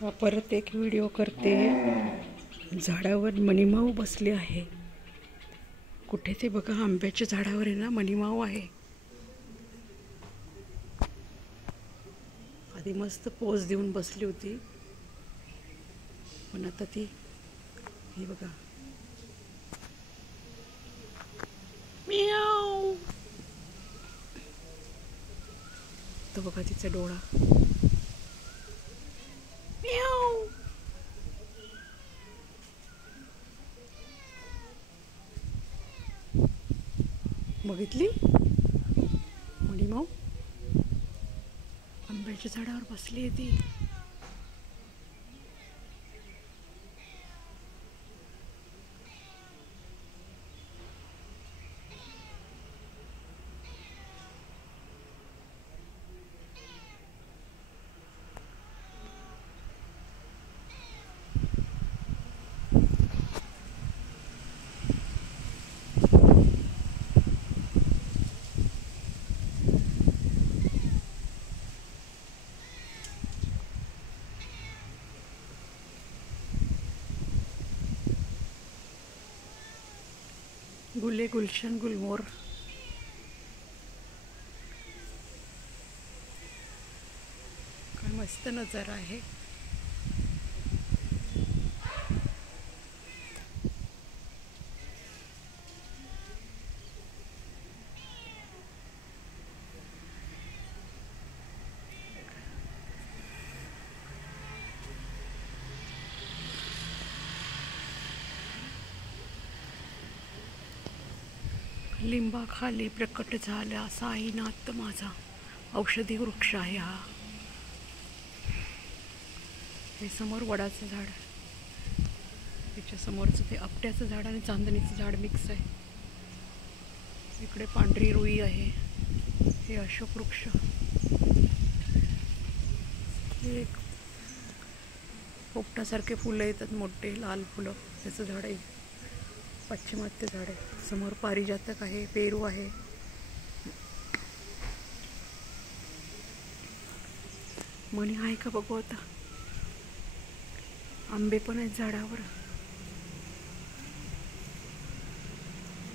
परत एक व्हिडिओ करते। झाडावर मणिमाऊ बसले आहे। कुठे ते बघा, आंब्याच्या झाडावर आहे ना मणिमाऊ आहे। आधी मस्त पोज देऊन बसली होती, पण आता ती हे बघा म्याऊ, तो बघा तिचा डोळा म्याऊ। बघितली मणिमाऊ आंब्याच्या झाडावर बसली आहे ती। गुले गुलशन गुलमोर, काय मस्त नजारा आहे। लिंबाखाली प्रकट झाला साईनाथ माझा, औषधी वृक्ष आहे हा। हे समोर वडाचं झाड, त्याच्या समोरचं ते आपट्याचं झाड आणि चांदणीचं झाड मिक्स आहे। इकडे पांढरी रुई आहे। हे अशोक वृक्ष, हे एक पोपटासारखे फुलं येतात मोठे लाल फुलं, त्याचं झाड आहे। पाश्चिमात्य झाड आहे। समोर पारिजातक आहे, पेरू आहे। मणी आहे का बघू आता। आंबे पण आहेत झाडावर।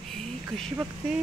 हे कशी बघते।